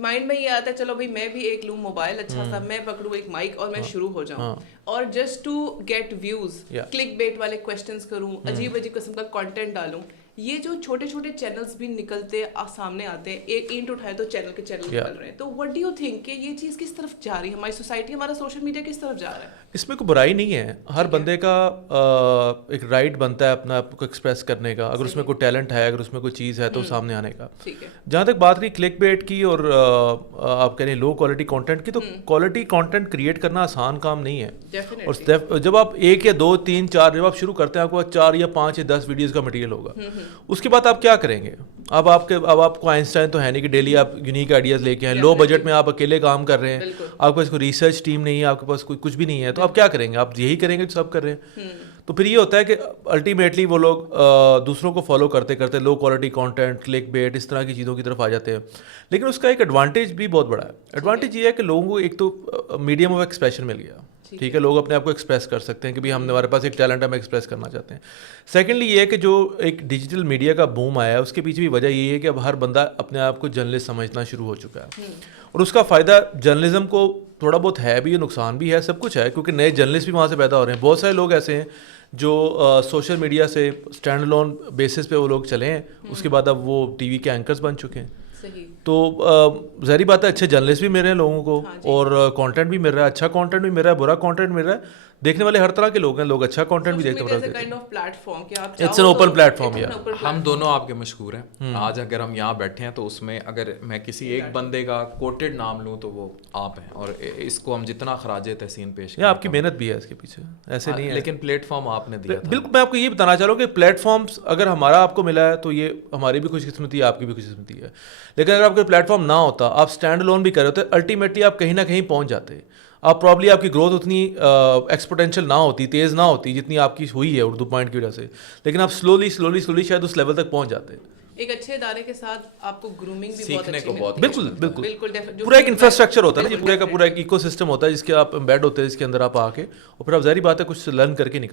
Mind میں یہ آتا ہے چلو بھائی میں بھی ایک لوں موبائل اچھا سا, میں پکڑوں ایک مائک اور میں شروع ہو جاؤں, اور just to get views click bait والے کویسچنس کروں, عجیب عجیب قسم کا کانٹینٹ ڈالوں. یہ جو چھوٹے چھوٹے چینلز بھی نکلتے سامنے آتے ہیں, ایک اینٹ اٹھائے تو چینل کے چینل نکل رہے ہیں. تو وٹ ڈو یو تھنک کہ یہ چیز کس طرف جا رہی ہے, ہماری سوسائٹی, ہمارا سوشل میڈیا کس طرف جا رہا ہے؟ اس میں کوئی برائی نہیں ہے, ہر بندے کا ایک رائٹ بنتا ہے اپنا آپ کو ایکسپریس کرنے کا, اگر اس میں کوئی ٹیلنٹ ہے, اگر اس میں کوئی چیز ہے تو سامنے آنے کا. جہاں تک بات رہی کلک بیٹ کی اور آپ کہہ رہے ہیں لو کوالٹی کانٹینٹ کی, تو کوالٹی کانٹینٹ کریٹ کرنا آسان کام نہیں ہے. اور جب آپ 1 یا 2 3 4 جب آپ شروع کرتے ہیں, آپ کو 4 یا 5 یا 10 ویڈیوز کا مٹیریل ہوگا, اس کے بعد آپ کیا کریں گے؟ اب آپ کو آئنسٹائن تو ہے نہیں کہ ڈیلی آپ یونیک آئیڈیاز لے کے آئیں. لو بجٹ میں آپ اکیلے کام کر رہے ہیں, آپ کے پاس کوئی ریسرچ ٹیم نہیں ہے, آپ کے پاس کوئی کچھ بھی نہیں ہے, تو آپ کیا کریں گے؟ آپ یہی کریں گے جو سب کر رہے ہیں. تو پھر یہ ہوتا ہے کہ الٹیمیٹلی وہ لوگ دوسروں کو فالو کرتے کرتے low quality content, click bait, اس طرح کی چیزوں کی طرف آ جاتے ہیں. لیکن اس کا ایک ایڈوانٹیج بھی بہت بڑا ہے. ایڈوانٹیج یہ ہے کہ لوگوں کو ایک تو میڈیم آف ایکسپریشن مل گیا, ٹھیک ہے, لوگ اپنے آپ کو ایکسپریس کر سکتے ہیں کہ بھائی ہمارے پاس ایک ٹیلنٹ ہے, ہم ایکسپریس کرنا چاہتے ہیں. سیکنڈلی یہ ہے کہ جو ایک ڈیجیٹل میڈیا کا بوم آیا ہے, اس کے پیچھے بھی وجہ یہ ہے کہ اب ہر بندہ اپنے آپ کو جرنلسٹ سمجھنا شروع ہو چکا ہے, اور اس کا فائدہ جرنلزم کو تھوڑا بہت ہے بھی, نقصان بھی ہے, سب کچھ ہے, کیونکہ نئے جرنلسٹ بھی وہاں سے پیدا ہو رہے ہیں. بہت سارے لوگ ایسے ہیں جو سوشل میڈیا سے اسٹینڈ لون بیسس پہ وہ لوگ چلے ہیں, اس کے بعد اب وہ ٹی وی کے اینکرز بن چکے ہیں. تو ظاہری بات ہے اچھے جرنلسٹ بھی مل رہے ہیں لوگوں کو, اور کانٹینٹ بھی مل رہا ہے, اچھا کانٹینٹ بھی مل رہا ہے, برا کانٹینٹ مل رہا ہے. دیکھنے والے ہر طرح کے لوگ ہیں, لوگ اچھا کانٹینٹ بھی دیکھتے ہیں. It's an open platform. ہم دونوں آپ کے مشہور ہیں. آج اگر ہم یہاں بیٹھے ہیں تو اس میں اگر میں کسی ایک بندے کا کوٹڈ نام لوں تو وہ آپ ہیں, اور اس کو ہم جتنا خراج تحسین پیش کریں, آپ کی محنت بھی ہے اس کے پیچھے, ایسے نہیں ہے, لیکن پلیٹ فارم آپ نے دیا. بالکل, میں آپ کو یہ بتانا چاہ رہا ہوں کہ پلیٹ فارمس اگر ہمارا آپ کو ملا ہے تو یہ ہماری بھی خوش قسمتی ہے, آپ کی بھی خوش قسمتی ہے. لیکن اگر آپ کا پلیٹ فارم نہ ہوتا, آپ اسٹینڈ لون بھی کر رہے ہوتے, الٹیمیٹلی آپ کہیں نہ کہیں پہنچ جاتے. آپ پرابلی آپ کی گروتھ اتنی ایکسپوٹینشیل نہ ہوتی, تیز نہ ہوتی جتنی آپ کی ہوئی ہے اردو پوائنٹ کی وجہ سے, لیکن آپ سلولی شاید اس لیول تک پہنچ جاتے. ایک اچھے ادارے کے ساتھ آپ کو گرومنگ بھی سیکھنے کو بہت, بالکل پورا ایک انفراسٹرکچر ہوتا ہے نا, پورا کا پورا ایک ایکو سسٹم ہوتا ہے جس کے آپ امبیڈ ہوتے ہیں, جس کے اندر آپ آ کے, اور پھر آپ ظاہری بات ہے کچھ لرن کر کے نکل